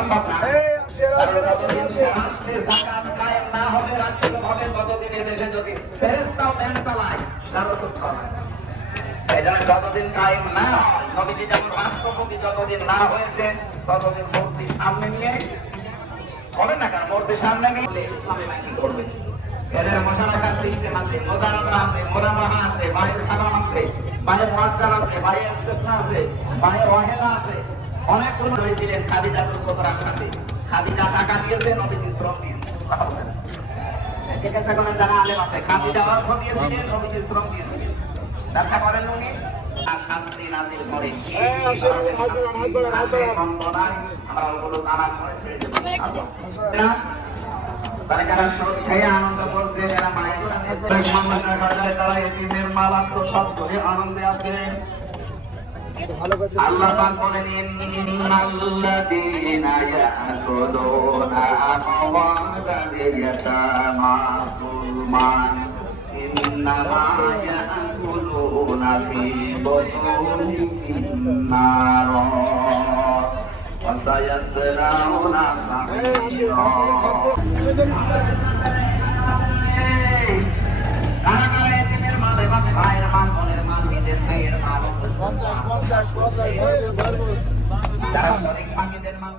সম্ভব না। কারণ যতদিন রাষ্ট্রে যাকাত কায়েম না হবে, রাষ্ট্রীয়ভাবে ততদিন এদেশে যদি ফেরেশতাও ব্যাংক চালায়, সেটারও সুদ হবে। এই জন্য যতদিন কায়েম না হয়, নবীজি যেমন রাষ্ট্রপতি যতদিন না হয়েছে ততদিন মূর্তি সামনে নিয়ে হবে না। কারণ মূর্তির সামনে নিয়ে ইসলামে ব্যাংকিং করবে। এদের মোশারাকাত সিস্টেম আছে, মোদারাবা আছে, মোরাবাহা আছে, বাইরে সালাম আছে, বাইরে মুআজ্জাল আছে, বাইরে ইস্তিসনা আছে, বাইরে ওয়াহিদা আছে। অনেক কোন হয়েছিলেন খাদিজাতুল কুবরার সাথে। খাদিজা টাকা দিয়েছে, নবীজি শ্রম দিয়েছে। কথা বলেন, জিজ্ঞাসা করেন যারা আলেম আছে, খাদিজা অর্থ দিয়েছিলেন, নবীজি শ্রম দিয়েছিলেন। ব্যাখ্যা করেন উনি আর শাস্তি নাযিল করে কি? আমরা ওগুলো জানা করে ছেড়ে দেব। তারা যারা শ্রদ্ধায় আনন্দ করছে, যারা মায়ের সাথে তারা এতিমের মাল আত্মসাৎ করে আনন্দে আছে। আল্লাহ পাক বলেন ইন্নাল্লাযীনা ইয়াকুলুনা আমওয়ালাল ইয়াতামা যুলমান ইন্নামা ইয়াকুলুনা ফি বুতুনিহিম নার ওয়া সায়াসলাউনা সাঈরা। ভাইয়ের মান, বোনের মান, নিজের ভাইয়ের মান, যারা শরীক ফাঁকিদের মান।